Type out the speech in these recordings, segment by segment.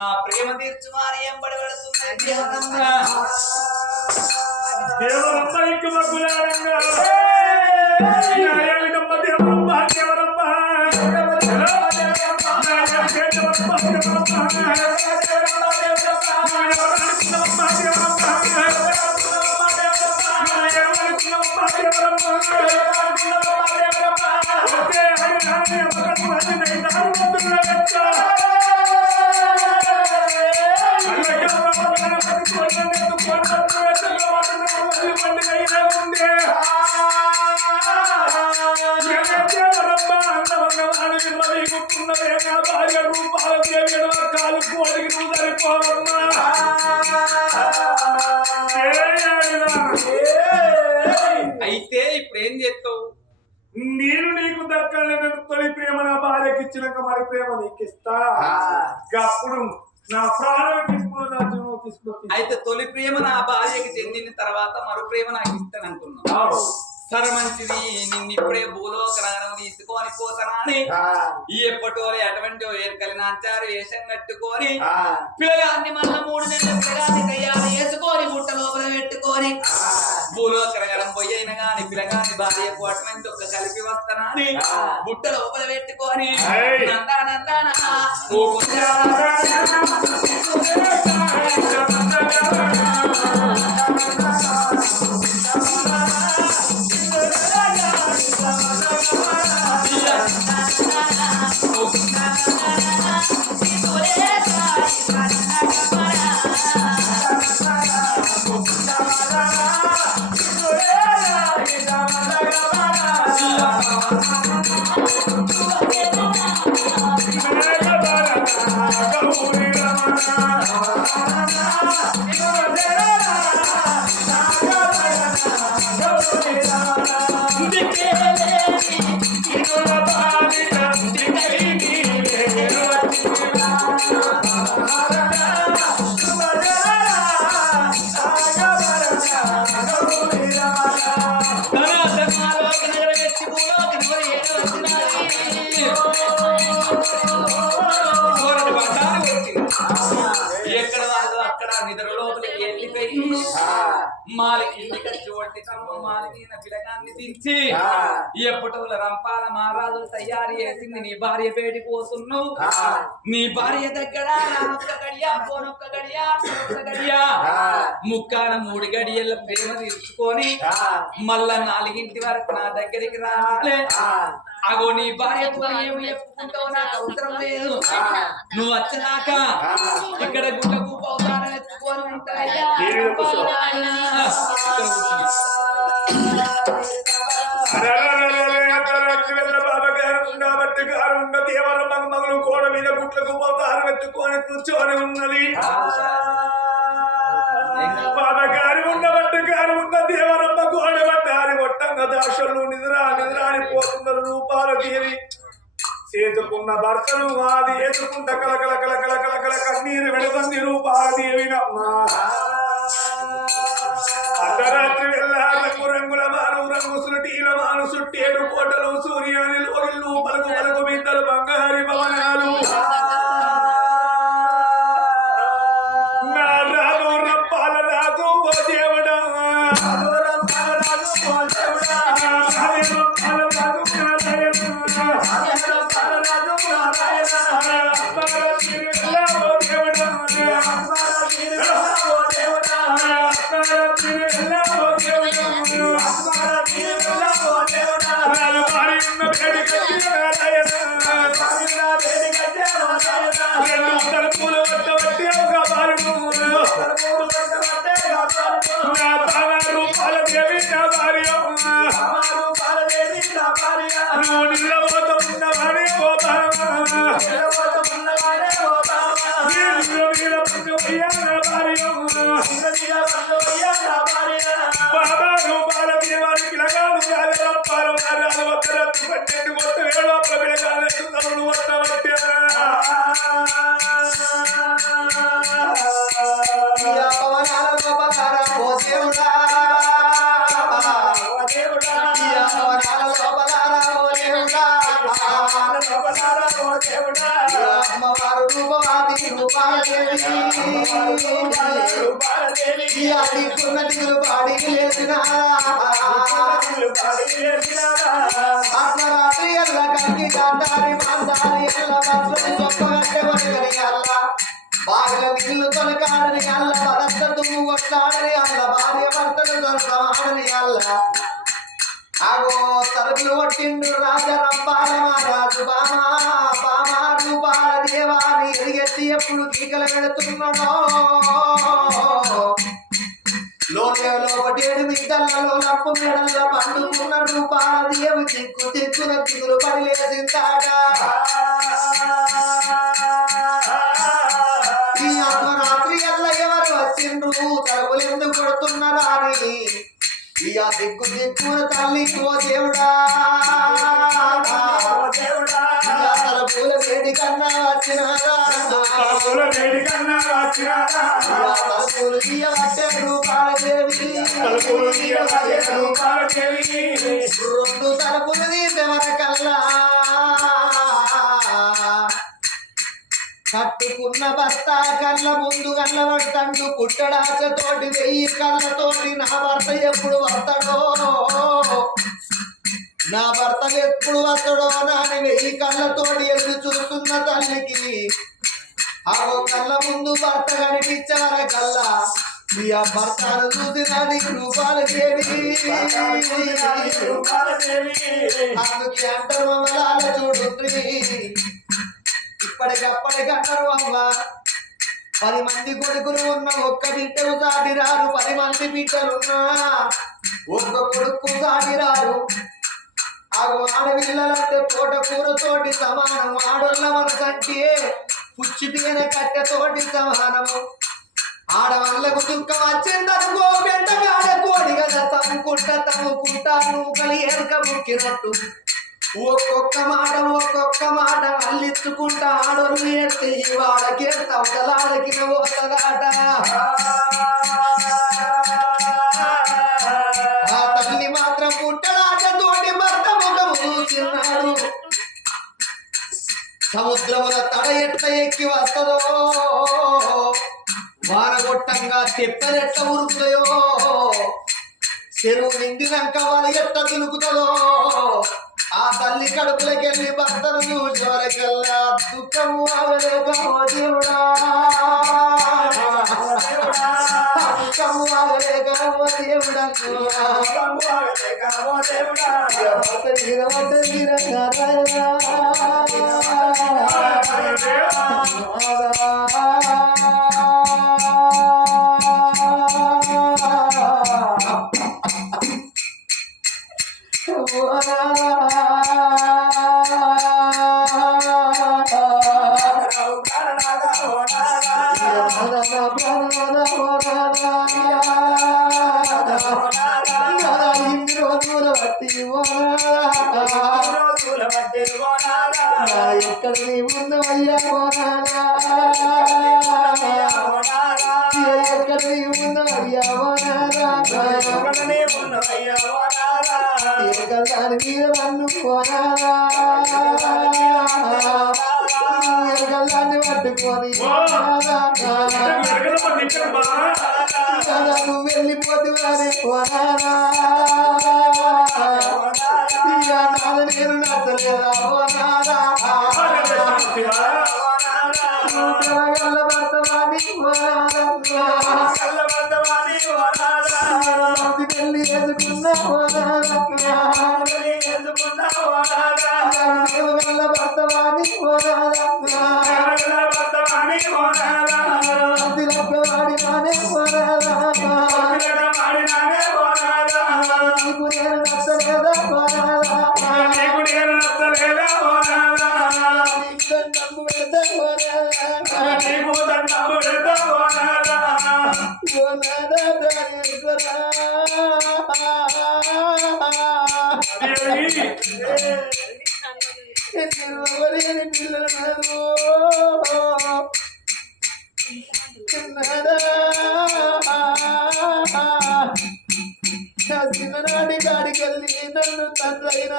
ఆ ప్రేమ తీర్చుమాని ఎంబడి పడుతున్నది దేవరమ్మ ఇంక మగ్గులాడంగా ఏమిటమ్మ దేవరమ్మ దేవరమ్మ అయితే ఇప్పుడు ఏం చేస్తావు? నేను నీకు దక్కలేదు తొలి ప్రేమ నా భార్యకి ఇచ్చినాక మరి ప్రేమ నీకు ఇస్తా. అప్పుడు నా ప్రాణం తీసుకుని అయితే తొలి ప్రేమ నా భార్యకి చెందిన తర్వాత మరు ప్రేమ నాకు ఇస్తానంటున్నావు. సరే మంచిది, నిన్ను ఇప్పుడే భూలోక నగరం తీసుకొని పోతానని ఎప్పటో అటువంటి ఏర్కలి నాంచారు వేషం కట్టుకొని పిల్లగాన్ని మళ్ళా 3 నెలల పిల్లగాన్ని తయారు చేసుకొని బుట్ట లోపల పెట్టుకొని భూలోక నగరం పోయిన గాని పిల్లగాన్ని భార్యకు అటువంటి ఒక కలిపి వస్తానని బుట్ట లోపల పెట్టుకొని నందానందాన ఎక్కడ వాళ్ళు అక్కడ నిద్ర లోపలికి వెళ్ళిపోయి మాలికి ఇంటికి చూడండి మాలికి పిల్లగాన్ని దించి ఎప్పటోళ్ళ రంపాల మహారాజులు తయారు చేసింది నీ భార్య బయటికి పోతున్నావు. నీ భార్య దగ్గర ఒక్క గడియ పోనొక్క గడియ గడియ ముక్కాల 3 గడియల ప్రేమ తీర్చుకొని మళ్ళా 4 వరకు నా దగ్గరికి రాలే. అగో నీ భార్యతో ఏమి చెప్పుకుంటావు నాకు అవసరం లేదు. నువ్వు వచ్చినాక ఇక్కడ గుడ్డకు పౌతారం ఎత్తుకొని ఉంటాయా మగలు గోడ మీద గుట్లకు పౌతారం ఎత్తుకొని కూర్చొని ఉన్నది. బాబగారి ఉండబట్టి గారు ఉన్న దేవరమ్మ గోడ బట్టారి ఒట్టంగా దాశలు నిద్రా నిద్రాని పోతున్నారు రూపాల తీరి చేతుకున్న భర్తను అది ఎదుర్కొంట కలకల కలకల కలకల కన్నీరు వెళుతుంది రూపాల దేవినమ్మా. అర్ధరాత్రి వెళ్ళాలకు రంగుల మాను రంగు సుటీల మాను సుట్టేడు కోటలు సూర్యాని లోగిళ్ళు పలుకు పలుకు బిడ్డలు బంగారి భవనాలు అమ్మవారు రూపవాది రూపాలదేవి అడిగున్న దిగులు బాడీకి లేచినారా అర్ధరాత్రి ఎల్ల కంకి కాండారి మందారి ఎల్ల బస్సుని చొప్పగట్టె వరకని అల్ల బావిల నీళ్లు తొలకాడని అల్ల పదస్త తుమ్ము కొట్లాడని అల్ల భార్య భర్తలు దొరకమాడని అల్ల ఆగో తలుపులు కొట్టిండు రాజా రంపాల మహారాజు బామా బామా రూపాల దేవాని ఎరిగెత్తి ఎప్పుడు కీకలు పెడుతున్నాడో లోపటేడు మిద్దలలో లప్పు మేడల్లో పండుకున్న రూపాల దేవి దిక్కు దిక్కున దిగులు పడిలేసిందాట ఈ అర్ధరాత్రి ఎల్ల ఎవరు వచ్చిండ్రు తలుపులు ఎందుకు కొడుతున్నారా అని ఇక దిక్కు దిక్కున తల్లి ఓ దేవుడా తలుపుల వేడి కన్నా వచ్చినారా తలుపులు తీయవచ్చే రూపాలదేవి రెండు తలుపులు తీసేవరకల్లా కట్టుకున్న భర్త కళ్ళ ముందు కళ్ళబడతాడు పుట్టడాచతోటి 1000 కళ్ళతోటి నా భర్త ఎప్పుడు వస్తాడో నా భర్త ఎప్పుడు వస్తాడో నాని 1000 కళ్ళతోటి ఎదురు చూస్తున్న తల్లికి ఆ కళ్ళ ముందు భర్త కనిపించాల కల్లా ఈ ఆ భర్తను చూసినది రూపాలదేవి అందుకే అంటారు మమ్మలాల చూడుండ్రి ఇప్పటికప్పటికన్నారు అమ్మ 10 మంది కొడుకులు ఉన్న ఒక్క బిడ్డలు సాటి రారు 10 మంది బిడ్డలున్నా ఒక్క కొడుకు సాటి రారు ఆడపిల్లలంటే తోట కూరతోటి సమానం ఆడోళ్ళ మనసంటే పుచ్చి తీయన కట్టెతోటి సమానము ఆడవాళ్ళకు దుఃఖం వచ్చిందనుకో బెండగాడ కోడి కదా తమ్ముకుంటా నూకలు ఎరక ముక్కినట్టు ఒక్కొక్క మాట అల్లించుకుంటా ఆడోళ్ళు ఎత్తే వాడకి అవతలాడకి పోతగాట ఆ తల్లి మాత్రం పుట్టడాటతోటి భర్త ముఖము చూసినాడు సముద్రముల తడ ఎట్ట ఎక్కి వస్తుందో వానగొట్టంగా తెప్పనెట్ట ఉరుకుతాయో చెరువు నిండినాక వాళ్ళ ఎట్ట దులుకుతుందో ఆ తల్లి కడుపులకెళ్ళి భర్తను చూసి వరకల్లా దుఃఖము ఆగలేక ఓ దేవుడా దుఃఖము ఆగలేక ఓ దేవుడా ఎక్కడ నీ ఉన్నవయ్యా పోనాడా ఎక్కడ నీ ఉన్నవయ్యా పోనాడా దాని మీద వన్ను పోనాడా దాన్ని పట్టుకొని నువ్వు వెళ్ళిపోతే వారే పోనాడా నేను నచ్చలేదా పోనాడా భర్తవాణి వెళ్ళి ఎదుకున్నా భర్తవాణి వాడినానే నీకు నేను నచ్చలేదా చిన్ననాటి కాడికి వెళ్ళి నన్ను తల్లైన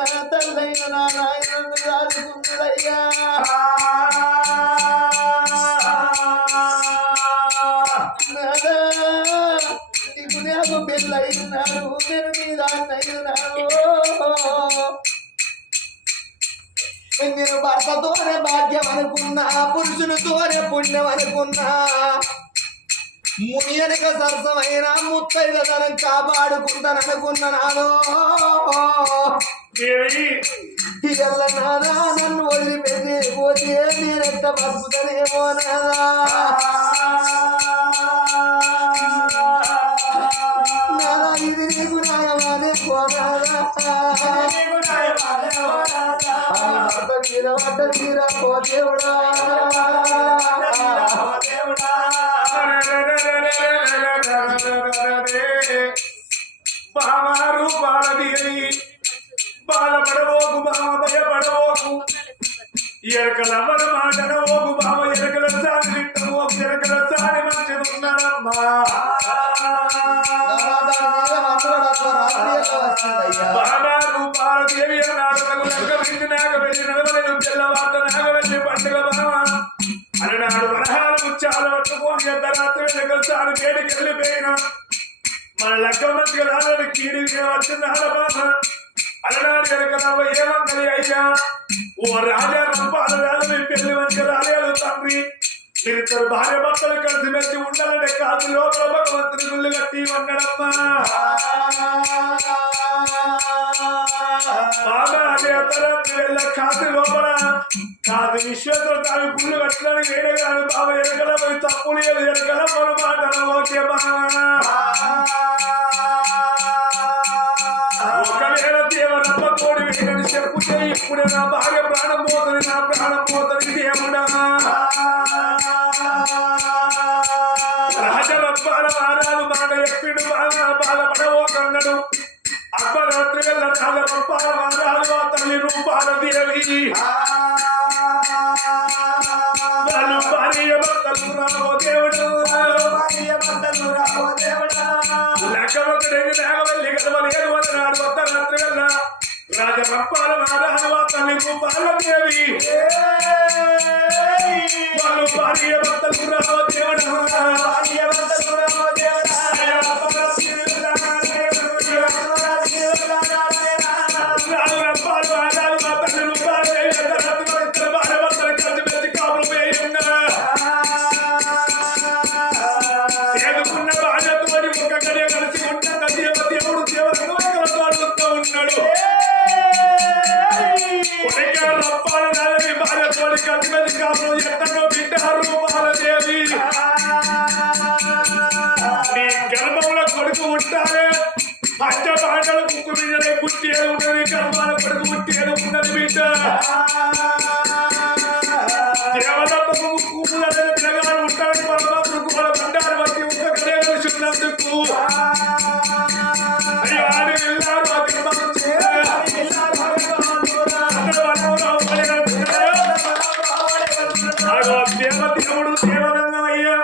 నా నాయనన్ను రాజుకుంటుడయ్యా భర్తతోనే భాగ్యం అనుకున్నా పురుషునితోనే పుణ్యం అనుకున్నా మునియనక సరసమైన ముత్తైదతనం కాపాడుకుంటాననుకున్నాను ఇళ్ళ నాదా నన్ను వదిలిపెట్టి పోతే నేనెంత బతుకుతానేమో నాదా నాదా ఇది నీకు న్యాయమానే పోనాదా భర్త మీద పడ్డ తీరా పో దేవుడా బామారు బాలదేవి బాలపడవోకు బామ భయపడవోకు ఎరకల మన మాటనవోకు బామ ఎరకల సాని తిట్టవోకు ఎరకల సాని మంచిదున్నారమ్మా బామారు బాలదేవి అన్నాడు లెక్క వెండి నాగ వెళ్ళి నడవలేదు తెల్లవార్త నాగ వెళ్ళి పండుగ బామ అలనాడు వరహాలు ముత్యాలు పట్టుకొని అర్ధరాత్రి ఎరకల సాని వేడికి వెళ్ళిపోయినా మన లెక్క మంచిగా రాలని కీడి వచ్చింది ఆడబామ అలనాడు ఎరకలవ్వ ఏమన్నది అయ్యా ఓ రాజా రంపాల రాజు మీ పెళ్లి మంచిగా రాలేదు తండ్రి మీరిద్దరు భార్య భర్తలు కలిసి మెచ్చి ఉండాలంటే కాదు లోపల భగవంతుని గుళ్ళు కట్టి వండడమ్మా బాబా అదే అర్ధరాత్రి వెళ్ళ కాదు లోపల కాదు విశ్వేశ్వర తాను గుళ్ళు కట్టడానికి వేడగాను బాబా ఎరకల పోయి తప్పు లేదు ఎరకల మన మాటలు ఓకే బాగా ఒకవేళ దేవరమ్మ కోడి వేయని చెప్పుతే ఇప్పుడే నా భార్య ప్రాణం పోతుంది నా ప్రాణం పోతుంది దేవుడా రాజరప్పాల మారాలు మాట ఎప్పిడు బాగా బాధపడవోకన్నాడు అర్ధరాత్రి వెళ్ళ రాజరప్పాల మారాలు ఆ తల్లి రూపాల దేవి వాళ్ళు భార్య భర్తలు రావో దేవుడు లెక్కవెళ్ళి గడవలేదు అన్నాడు అర్ధరాత్రి వెళ్ళ రాజరప్పాల మారాలు ఆ తల్లి రూపాల దేవి వాళ్ళు భార్య భర్తలు రావో దేవుడు నీ గర్భంలో కొడుకు ఉంటారే పంచ పాటలు ముక్కు మీదనే పుట్టేది ఉన్నది గర్భాల కొడుకు పుట్టేది ఉన్నది బిడ్డ దేవదమ్మకు ముక్కు పిల్లగాడు ఉంటాడు పరమాత్మకు మన బండారు బట్టి ఒక్కడే కలిసినందుకు అయ్యో ఆడి వెళ్ళారు దేవదేవుడు దేవదంగమయ్యా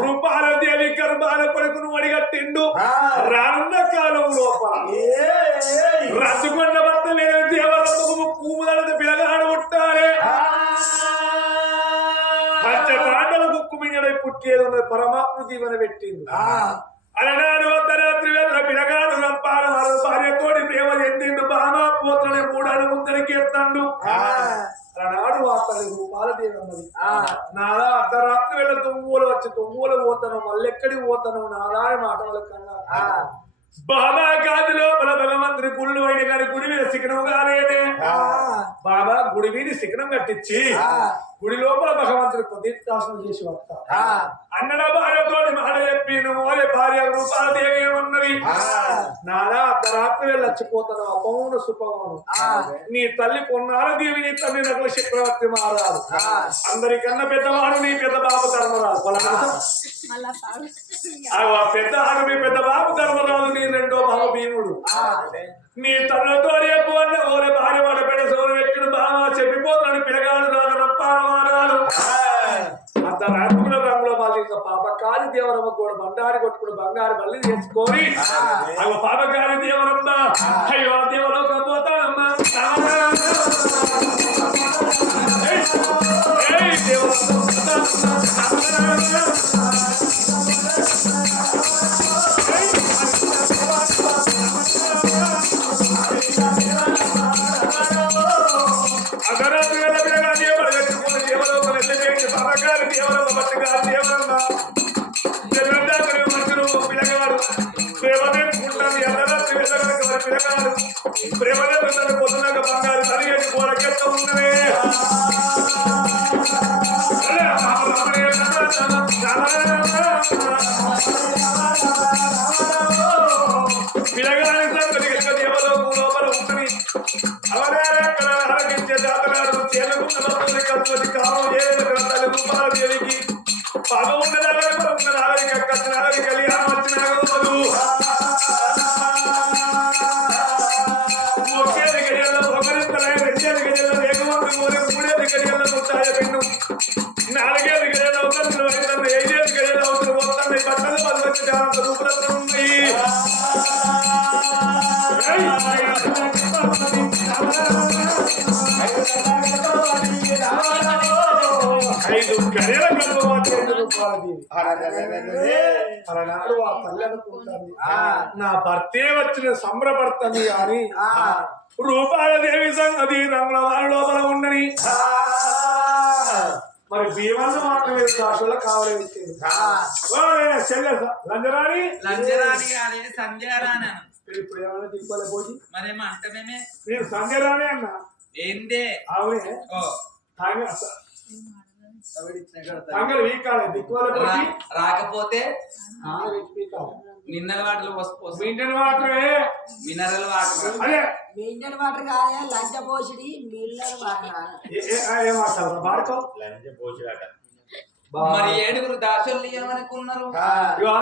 రూపాల దేవి గర్భాల కొడుకును అడిగట్టిండు రానున్న కాలం లోపల రసుకొండ భర్త లేని దేవదమ్మకు కూముదలది పిల్లగాడు ఉంటారే పంచ పాండల కుక్కు మింగడై పుట్టేది ఉన్నది పరమాత్మ దీవెన పెట్టింది అలనాడు అర్ధరాత్రి వెళ్ళ పిల్లగాడు రంపాల భార్యతోటి ప్రేమ చెందిండు బామా పోతనే మూడాడు ముందరికి ఎత్తండు అలనాడు వార్తలు రూపాల దేవన్నది నాదా అర్ధరాత్రి వెళ్ళ తొంగూలు వచ్చి తొంగూలు పోతాను మళ్ళెక్కడికి పోతాను నాదా మాటల కన్నా బాబా కాదు లోపల భగవంతుని గుళ్ళు అయిన కానీ గుడి మీద శిఖరం కాలేదే బాబా గుడి మీద శిఖరం కట్టించి గుడి లోపల భగవంతుని ప్రతిష్టాసనం చేసి వస్తా అన్నడ భార్యతో మాట చెప్పి నువ్వు భార్య రూపాదేవి ఏమన్నది నాదా అర్ధరాత్రి వెళ్ళి వచ్చిపోతాను అపౌన సుపమను నీ తల్లి పొన్నాల దేవి నీ తల్లి నకుల చక్రవర్తి మారాదు అందరికన్నా పెద్దవాడు నీ పెద్ద బాబు ధర్మరాజు పెద్ద ఆడు నీ పెద్ద బాబు ధర్మరాజు నీ రెండో బాబు భీముడు నీ తనతో రేపు అన్న ఓరే భార్య వాడ పెద్ద సోరు పెట్టిన బాగా చెప్పిపోతాడు పిల్లగాడు రాజు రప్పాలు అర్ధరాత్రుల రంగులో వాళ్ళు ఇంకా పాపకారి దేవరమ్మ కూడా బండారి కొట్టుకుని బంగారు మళ్ళీ చేసుకొని అవి పాపకారి దేవరమ్మ అయ్యో దేవలోకం పోతానమ్మా అర్ధరాత్రి గారు దేవరమ్మ జగన్నాథుడు మనుషులు పిల్లగాడు ప్రేమదేవుకుంటాను ఎల్లరాత్రి వెళ్ళగలక వారి పిల్లగాడు ప్రేమదేవుతాను పొద్దునక బంగారు తరిగేసి కోరకెత్త ఉన్నవే పిల్లగాని సంగతి దేవలోకం లోపల ఉంటుంది అవరే ఆరగించే దాతగారు తేలుకున్న కలుపుని కాలం ఏడు గ్రంథాలు రూపాలదేవికి పగ ఉన్న నాగరిక కత్తి నాగరిక కళ్యాణం వచ్చిన ఒకేది గడియల్లో ఒకరిస్తలే రెండేది గడియల్లో వేగవంతు కోరి మూడేది గడియల్లో ముట్టాయ పెన్ను నాలుగేది గడియల్లో ఒకరు అవుతుంది ఐదేది గడియల్లో అవుతుంది వస్తుంది బట్టలు పదవచ్చి జానంత రూపులతో ఉంది ఐదు గడియల అలనాడు ఆ తల్లి అనుకుంటుంది నా భర్తే వచ్చిన సంబరపడుతుంది అని రూపాలదేవి సంగతి రంగుల వారి లోపల ఉండని మరి భీమన్న మాత్రమే దాసుల కావాలి చెల్లె లంజరాణి లంజరాని కాదే సంధ్యారాని ఇప్పుడు ఏమన్నా తీసుకోలే పోయి మరేమో అంటమేమే నేను సంధ్యరాణి అన్నా ఏందే అవునే ఓ తంగలు వీకాలి దిక్కువల పోయి రాకపోతే మినరల్ వాటర్ మినరల్ వాటరే మినరల్ వాటర్ అదే మినరల్ వాటర్ కాదే లంచ పోసిడి మినరల్ వాటర్ ఏం మాట్లాడరా బాడుకో మరి ఏడుగురు దాసులు ఏమనుకున్నారు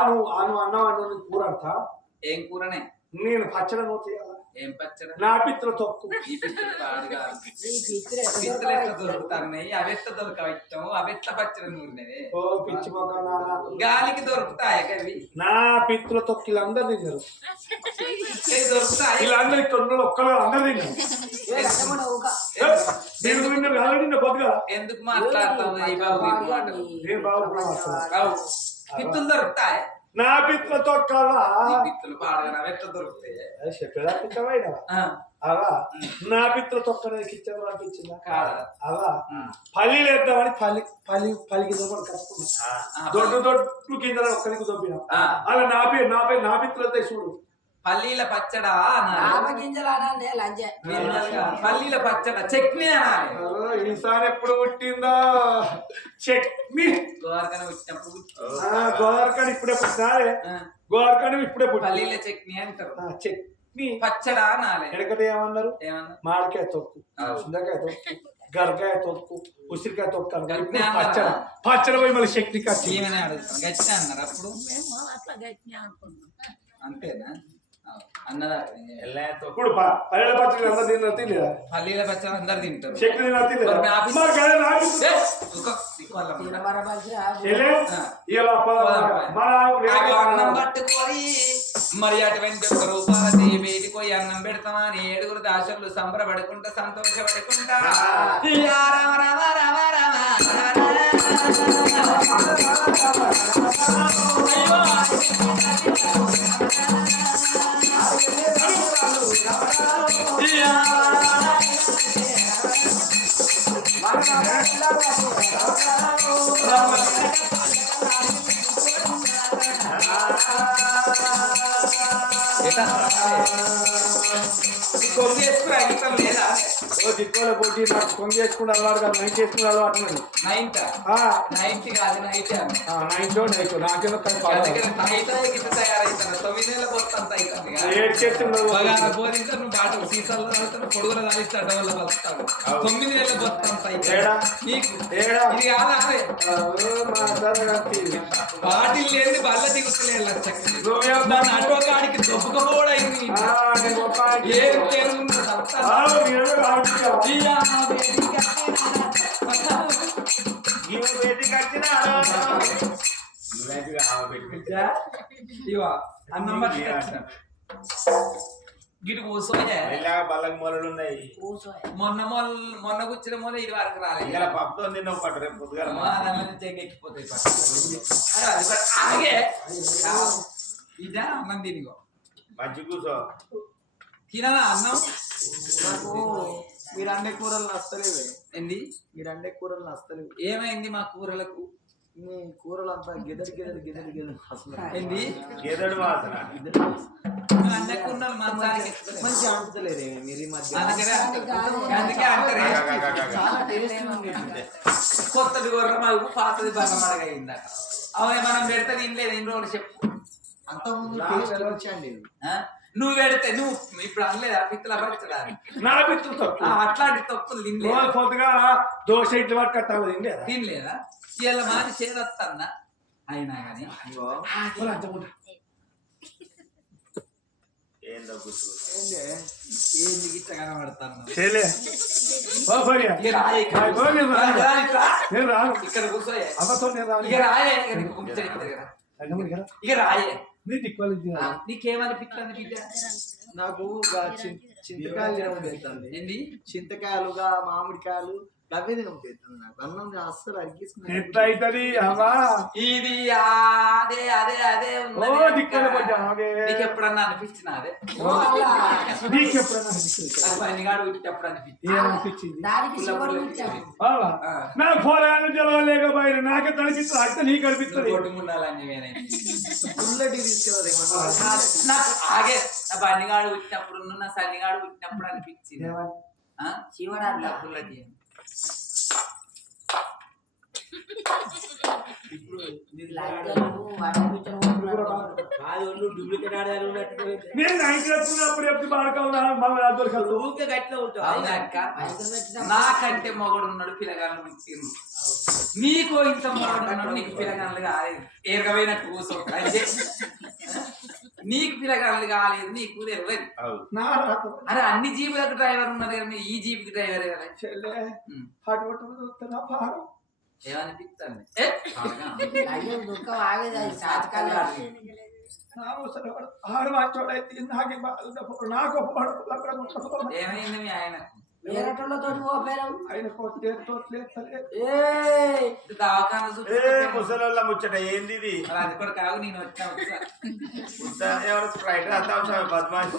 నువ్వు అన్నావు కూర అంట ఏం కూరనే నేను పచ్చడి నువ్వు చేయాలి ఏం పచ్చడి నా పిత్ర తొక్కు ఈ పిత్తులు పాడు కాదు ఈ పిత్రే పిత్తులు ఎట్లా దొరుకుతున్నాయి అవెట్ల దొరకవచ్చము అవెట్ల పచ్చడి నూరినవి ఓ పిచ్చి మొక్క నాన్న గాలికి దొరుకుతాయి కవి నా పిత్రుల తొక్కు వీళ్ళందరూ తిన్నారు దొరుకుతాయి వీళ్ళందరూ ఇక్కడ ఉన్న ఒక్కరు అందరూ తిన్నారు నేను తిన్నారు కాదు నిన్న పొద్దుగా ఎందుకు మాట్లాడతావు ఈ బాబు ఈ మాటలు? నేను బాగా పిత్తులు దొరుకుతాయి నా పిత్ర తొక్కవా పిత్తులు పాడగా అవెట్ల దొరుకుతాయి చెప్పేదా పిచ్చమైనా అవా నా పిత్ర తొక్క కిచెన్ అనిపించిందా కాదా అవా పల్లీలు వేద్దామని పల్లి కింద కట్టుకున్నా దొడ్డు కింద ఒక్కరికి దొబ్బినా అలా నా పిత్రులతో చూడు పల్లీల పచ్చడా గింజలు అనండి లంచ పల్లీల పచ్చడ చట్నీ అనాలి ఈసారి ఎప్పుడు పుట్టిందో చట్నీ గోవర్కన వచ్చినప్పుడు గోదావరికాని ఇప్పుడే పుట్టినారే గోదావరికాని ఇప్పుడే పుట్టి పల్లీల చట్నీ అంటారు చట్నీ పచ్చడా అనాలి ఎడకటి ఏమన్నారు ఏమన్నా మామిడికాయ తొక్కు చింతకాయ తొక్కు గరకాయ తొక్కు ఉసిరికాయ తొక్కు గట్టినే పచ్చడి అన్నారా? పచ్చడి పోయి మళ్ళీ శక్తి కచ్చి ఏమని అడుగుతాం గట్టి అన్నారు అప్పుడు అట్లా గట్టిగా అనుకున్నాం అంతేనా అన్నదా ఇప్పుడు పల్లెల పచ్చడి అందరు తినలేదా పల్లీల పచ్చడి అందరు తింటారు శక్తి మరి మీ ఆఫీస్- తినలేదా అన్నం పట్టుకొని మరి అటువంటి ఒక రూపాయలు బయటికి పోయి అన్నం పెడతామని ఏడుగురు దాసర్లు సంబరపడుకుంటా సంతోషపడుకుంటా యా రామ రామ రామ రామ లేదా దిక్కువల పోటీ నాకు కొంగి చేసుకున్న అలవాటు కాదు నైట్ చేసుకున్న అలవాటు ఉన్నది నైన్త్ కాదు నైట్ నైట్ నాకేమో నైట్ గిట్ట తయారైతాను 9 నెలల బొత్తంత అవుతుంది ఏడు చేస్తున్నావు బోధించారు నువ్వు బాటలు సీసాల్లో తాగుతాను పొడుగులు తాగిస్తాడు డబ్బులు కలుస్తాడు 9 నెలల బొత్తంత ఏడా? నీకు ఏడా? ఇది కాదా అదే మాట్లాడగలిగి బాటిల్ లేని బల్ల దిగుతలేదు లక్షకి నువ్వేం మన అటో కాడికి దొబ్బకపోవడైంది ఏం పేరు ఇవా అన్నం బట్టి గిటి కూర్చోయే బల్లకి మొలలు ఉన్నాయి మొన్న కూర్చిన మొల ఇది వరకు రాలేదు ఇలా పప్పుతో నిన్న ఒకటి రేపు పొద్దుగాల చెంగెక్కిపోతాయి అలాగే ఇదా అన్నం తినిగో మంచి కూర్చో తినదా అన్నం మీరు అండే కూరలు నచ్చలేవు ఏంది మీరు అండే కూరలు నచ్చలేవు ఏమైంది మా కూరలకు మీ కూరలు అంతా గిదడి అసలు ఏంది గేదెడు వాసన అన్నకున్నాను మంచానికి మంచిగా అంటలేదు మీరు ఈ మధ్య అందుకే అంటారు చాలా టేస్ట్ ఉంది. కొత్తది గొర్రె మలుగు పాతది బర్ర మడగయిందట అవే మనం పెడితే తినలేదు ఎన్ని రోజులు చెప్పు అంతకుముందు టేస్ట్ వచ్చండి నువ్వు పెడితే నువ్వు ఇప్పుడు అనలేదు పిత్తల పరచడా నా పిత్తు తప్పు అట్లాంటి తప్పులు తినలేదు పొద్దుగా దోశ ఇడ్లీ పట్టు కట్టాలి తిండేదా తినలేదా ఇలా మాది చేదొస్తుందా అయినా కానీ ఏందో గుర్తు ఏంది గిట్ట కనబడతాను చేయలే ఓ భార్య ఇక రాయే ఇక్కడ. ఓ నేను రాను. రా ఇట్లా. నేను రాను ఇక్కడ కూర్చోయే అమ్మతో నేను రాను ఇక రాయే ఇక నీకు కూర్చోయి ఇక్కడ దగ్గర. అన్నముడి కదా ఇక రాయే నీ దిక్కువాలి నీకేమనిపిస్తుంది బిడ్డ నాకు చింతకాయలు తినబోతుంది ఏంది చింతకాయలుగా మామిడికాయలు అవే తినబోతుంది నాకు అన్నం అస్సలు అరిగించుకున్నాను ఎట్లా అవుతుంది అమ్మా ఇది అదే అదే అదే ఓ దిక్కులు కొంచెం ఆగే. నీకు ఎప్పుడన్నా అనిపించిన అదే నీకు ఎప్పుడన్నా అనిపిస్తుంది? నాకు పనిగాడు ఎప్పుడు అనిపించింది ఏమనిపించింది దానికి శివుడు పుట్టాడు. బావా, నా పోరాలు జలవలేకపోయిన నాకే తనిపిస్తుంది అక్క నీకు అనిపిస్తుంది కొట్టు ముండాలని పుల్లటి తీసుకెళ్ళదు నాకు ఆగే నా బండిగాడు పుట్టినప్పుడు నా సన్నిగాడు పుట్టినప్పుడు అనిపించింది శివుడు అన్న పుల్లటి నేను నైట్ ఎప్పుడు ఎప్పుడు పాడుకోవాలా మళ్ళీ దొరకదు అవునా అక్క? నాకంటే మొగడు ఉన్నాడు పిల్లగాళ్ళు పుట్టిండు నీకో ఇంత మొగడు ఉన్నాడు నీకు పిల్లగాళ్ళు కాలేదు ఏరగమైనట్టు కూర్చో అంటే నీకు పిల్లగాళ్ళు కాలేదు నీకు తెలియదు నా రాత అరే అన్ని జీబులకు డ్రైవర్ ఉన్నారు కదా ఈ జీబుకి డ్రైవర్ కదా చెల్లె అటు పాడు ఏమనిపిస్తుంది దుఃఖం ఆగేది అది సాతకాలు ఆడు మంచోడైతే నాకు ఏమైంది మీ ఆయన వేరేటోళ్ళతో పోపోయాం ఆయన దవాఖాన ముసలోళ్ళ ముచ్చట ఏంది ఇది అది కూడా కావు నేను వచ్చా ఎవరు స్ప్రైట్ అంతా బద్మాషి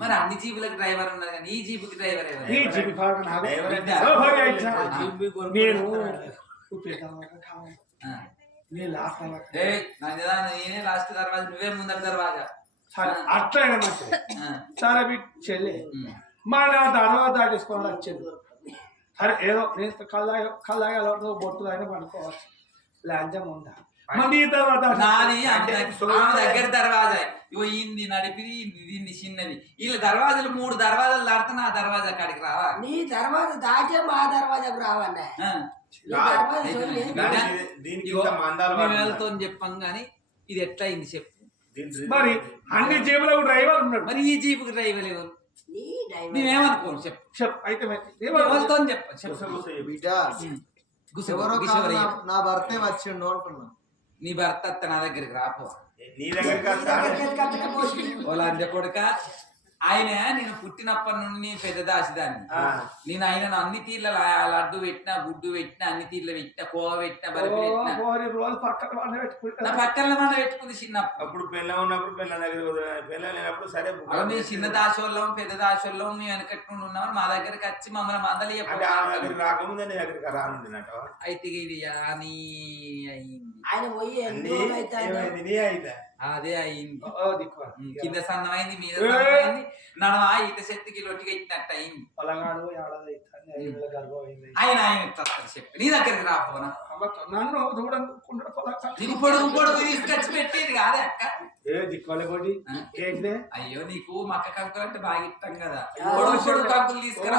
మరి అన్ని జీబులకు డ్రైవర్ ఉన్నారు కానీ ఈ జీబుకి డ్రైవర్ ఎవరు ఈ జీవి భాగం నాకు. డ్రైవర్ అంటే ఓ భార్య ఇచ్చా. నేను నేను లాస్ట్ నేనే లాస్ట్ దర్వాజా నువ్వే ముందర దర్వాజా అట్లయినా మంచిది సరే చెల్లి మా నా తర్వాత దాటేసుకోవాలి వచ్చింది సరే ఏదో నేను కళ్ళగా బొట్టు అయినా పడుకోవచ్చు లాంఛం ఉందా మళ్ళీ ఈ తర్వాత నాది ఆమె దగ్గర దర్వాజా ఇగో ఇంది నడిపిది దీన్ని చిన్నది వీళ్ళ దర్వాజాలు 3 దర్వాజాలు దాడితే నా దర్వాజా కాడికి రావా నీ దర్వాజా దాటే మా దర్వాజాకు రావన్నా దీనికి ఇంత మందాలు వెళ్తా చెప్పాం గానీ ఇది ఎట్లా అయింది చెప్పు మరి అన్ని జీబులకు డ్రైవర్ ఉన్నాడు మరి ఈ జీపుకి డ్రైవర్ ఎవరు నీ డ్రైవర్ నువ్వేమనుకోను చెప్పు చెప్పు అయితే ఎవరితో చెప్పు చెప్పు బిడ్డ గుస ఎవరో గుస కాదు, ఎవరు? నా భర్తే వచ్చిండు అంటున్నా నీ భర్త అత్త నా దగ్గరికి రాపో నీ దగ్గరికి వస్తా వాళ్ళ అందే కొడుక ఆయన నేను పుట్టినప్పటి నుండి నేను పెద్ద దాసిదాన్ని నేను ఆయన అన్ని తీర్ల లడ్డు పెట్టినా గుడ్డు పెట్టినా అన్ని తీర్ల పెట్టినా కోవ పెట్టినా బరిపి పెట్టినా రోజు పక్కన వాళ్ళని పెట్టుకుంటా నా పక్కన మన పెట్టుకుంది చిన్న అప్పుడు పెళ్ళ ఉన్నప్పుడు పెళ్ళ దగ్గర పెళ్ళ లేనప్పుడు సరే మేము చిన్న దాసోళ్ళం పెద్ద దాసోళ్ళం మేము వెనకట్టు ఉన్నాం మా దగ్గరికి వచ్చి మమ్మల్ని మందలి అంటే ఆ దగ్గరికి రాకముందే నీ దగ్గరికి రానుందినట అయితే ఇది అని అయింది ఆయన పోయి ఎన్ని రోజులు అవుతాడు నీ అయితే అదే అయింది దిక్కు కింద సన్నమైంది మీద సన్నమైంది నడమ ఈత శక్తికి లొట్టిగా ఇచ్చినట్టు అయింది పొలంగాడు ఏడాది అవుతుంది గర్భం అయింది ఆయన చెప్తారు చెప్పి నీ దగ్గరికి రాపోనా నన్ను దూడనుకుంటాడు పొలంగా నీకు పొడుగు పొడుగు తీసుకొచ్చి పెట్టేది కాదే అక్క ఏ దిక్కువలే కొట్టి ఏంటిదే అయ్యో నీకు మక్క కంకులు అంటే బాగా ఇష్టం కదా పొడుగు పొడుగు కంకులు తీసుకురా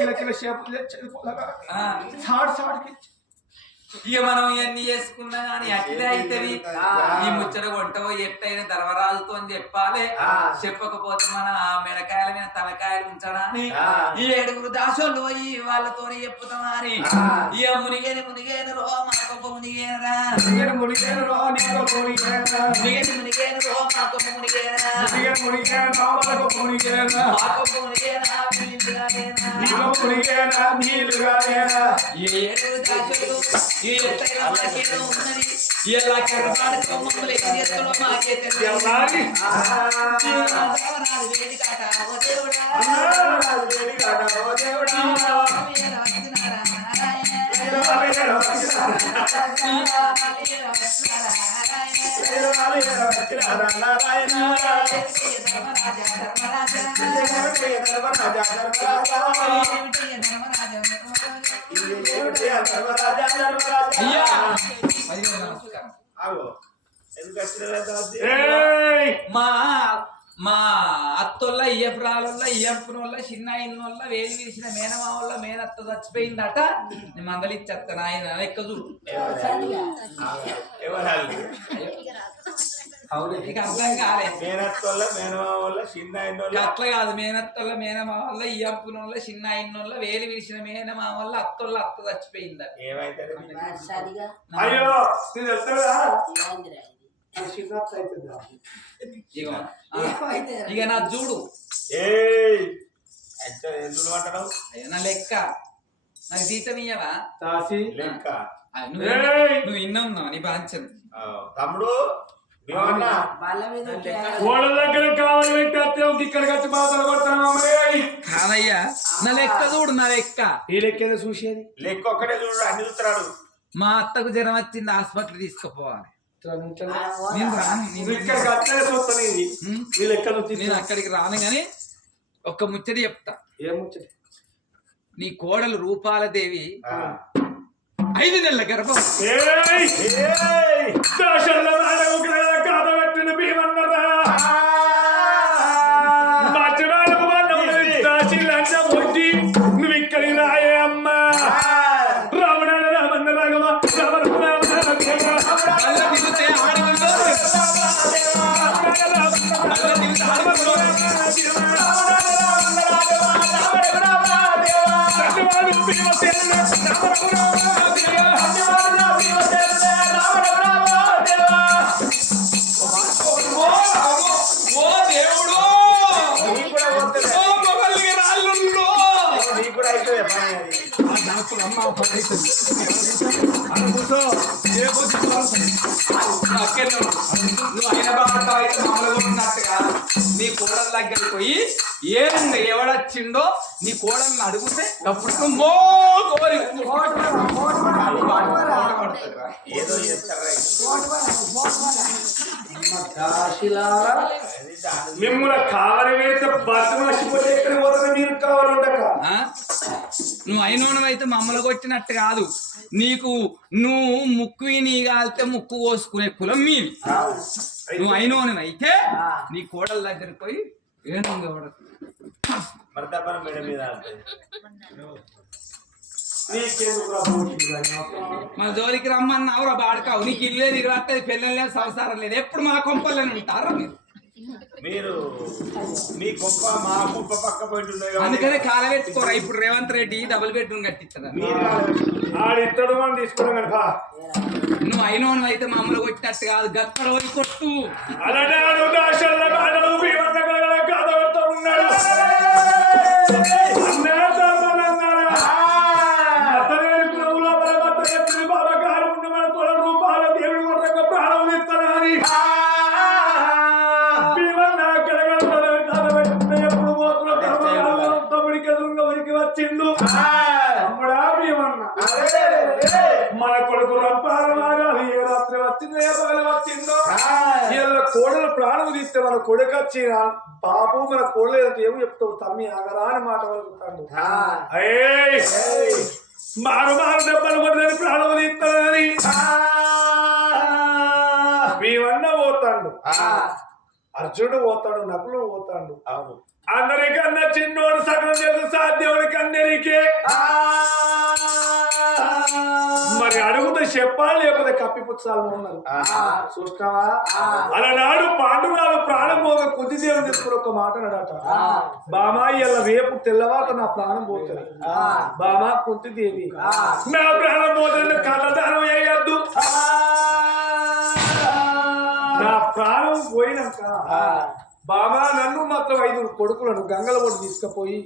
కిల కిల షేపులు తెచ్చేది పొలంగా ఆ. సాడికి ఇక మనం ఇవన్నీ చేసుకున్నా కానీ అట్లే అవుతుంది ఈ ముచ్చట వంటవో ఎట్టయిన ధర్మరాజుతో అని చెప్పాలి చెప్పకపోతే మన మెడకాయల మీద తలకాయలు ఉంచడాని ఈ 7 దాసోళ్ళు పోయి వాళ్ళతో చెప్పుతామా అని ఇక మునిగేను రో మాకొప్ప మునిగేనరా మునిగేను రో మాకొప్ప మునిగేనరా మాకొప్ప మునిగేనా ఈ 7 దాసోళ్ళు ఈ ఎత్తైన మాకేదో ఉన్నది ఇలా కర్రబాడుతో మమ్మల్ని ఎత్తులో మాకే తెలియదు వేడికాట ఓ దేవుడా వచ్చినారా నారాయణ అయ్యా నమస్కారం. మా మా అత్తోళ్ళ ఇయ్యపురాళ్ళ ఇయ్యపునోళ్ళ చిన్న ఇన్నోళ్ళ వేలు విరిసిన మేనమా వల్ల మేనత్త చచ్చిపోయిందట. నేను మందలిచ్చేస్తాను ఆయన లెక్క చూడు. నీకు అర్థం కాలే. మేనత్తోళ్ళ మేనమా వల్ల చిన్న అట్లా కాదు. మేనత్తోళ్ళ మేనమా వల్ల ఇయ్యపునోళ్ళ చిన్న ఇన్నోళ్ళ వేలు విరిసిన మేనమా వల్ల అత్తోళ్ళ అత్త చచ్చిపోయిందట. ఏమైతే అయ్యో నేను వెళ్తాడా ఇక నా చూడు. ఎందుకు అంటావు? అయ్యో నా లెక్క నాకు జీతం ఇయ్యవా? లెక్క నువ్వు ఇన్నావు నీ బాంచను. తమ్ముడు ఓడ దగ్గర కావాలి పెట్టి ఇక్కడికి వచ్చి బాధలు కొడతాను. కాదయ్యా నా లెక్క చూడు. నా లెక్క ఈ లెక్క ఏదో చూసేది లెక్క ఒక్కటే చూడు, అన్ని చూస్తున్నాడు. మా అత్తకు జ్వరం వచ్చింది, హాస్పిటల్ తీసుకుపోవాలి. నేను రాను. ఇక్కడికి వచ్చే చూస్తాను. ఈ లెక్క నేను అక్కడికి రాను గాని ఒక్క ముచ్చటి చెప్తా. ఏం ముచ్చట? నీ కోడలు రూపాలదేవి 5 నెలల గర్భం. కాదబెట్టిన భీమన్నరా మధ్యనాలకు నువ్వు ఇక్కడికి రాయే అమ్మా. రమణ రమణ రాఘవ నువ్వు అయిన బాబా అయితే మామూలుగా నీ కోడల దగ్గరికి పోయి ఏనండి ఎవడొచ్చిండో నీ కోడల్ని అడిగితే అప్పుడు ఏదో చేస్తారా? మిమ్మల్ని కావాలి వేస్తే బతుకు నచ్చిపోతే ఎక్కడికి పోతుంది? మీరు కావాలి ఉండక నువ్వు అయినోనవైతే మమ్మల్ని కొట్టినట్టు కాదు. నీకు నువ్వు ముక్కు నీ కాలితే ముక్కు కోసుకునే కులం మీది. నువ్వు అయినోనవైతే నీ కోడల దగ్గరికి పోయి ఏనుంది మర్దపన మేడ మీద మన జోలికి రమ్మన్నావురా బాడకావు. నీకు ఇల్లే దిగరాస్తుంది, పిల్లలు లేదు, సంసారం లేదు. ఎప్పుడు మా కొంపల్లోనే ఉంటారా మీరు? మీరు మీ గొప్ప మా గొప్ప పక్క పోయింటున్నాయి. అందుకనే కాలబెట్టుకోరా. ఇప్పుడు రేవంత్ రెడ్డి డబుల్ బెడ్రూమ్ కట్టిస్తాడు. నువ్వు అయినోను అయితే మమ్మల్ని కొట్టినట్టు కాదు, గక్కడ పోయి కొట్టు. మన కొడుకు రంపాలి ఏ రాత్రి వచ్చిందో ఏ పగలు వచ్చిందో వీళ్ళ కోడలు ప్రాణం తీస్తే మన కొడుకు వచ్చి బాబు మన కోడలు ఏమో చెప్తావు తమ్మి ఆగరా అని మాట వలుకుతాడు. మారు మారు దెబ్బలు కొట్టని ప్రాణం తీస్తాడని మేమన్న పోతాడు, అర్జునుడు పోతాడు, నకులు పోతాడు. అవును, అందరికన్నా చిన్నోడు సగం చేసి సాధ్యముడికి అందరికీ మరి అడుగుతే చెప్పాలి, లేకపోతే కప్పిపుచ్చాలు ఉన్నారు. చూస్తావా? అలనాడు పాండురాలు ప్రాణం పోగా కుదిదేవుని తీసుకుని ఒక మాట అన్నాడట. బామా ఇలా రేపు తెల్లవారు నా ప్రాణం పోతుంది. బామా కుంతిదేవి నా ప్రాణం పోతుంది, కళ్ళదానం వేయద్దు. నా ప్రాణం పోయినాక బామా నన్ను మాత్రం 5 కొడుకులను గంగల ఒడ్డు తీసుకుపోయి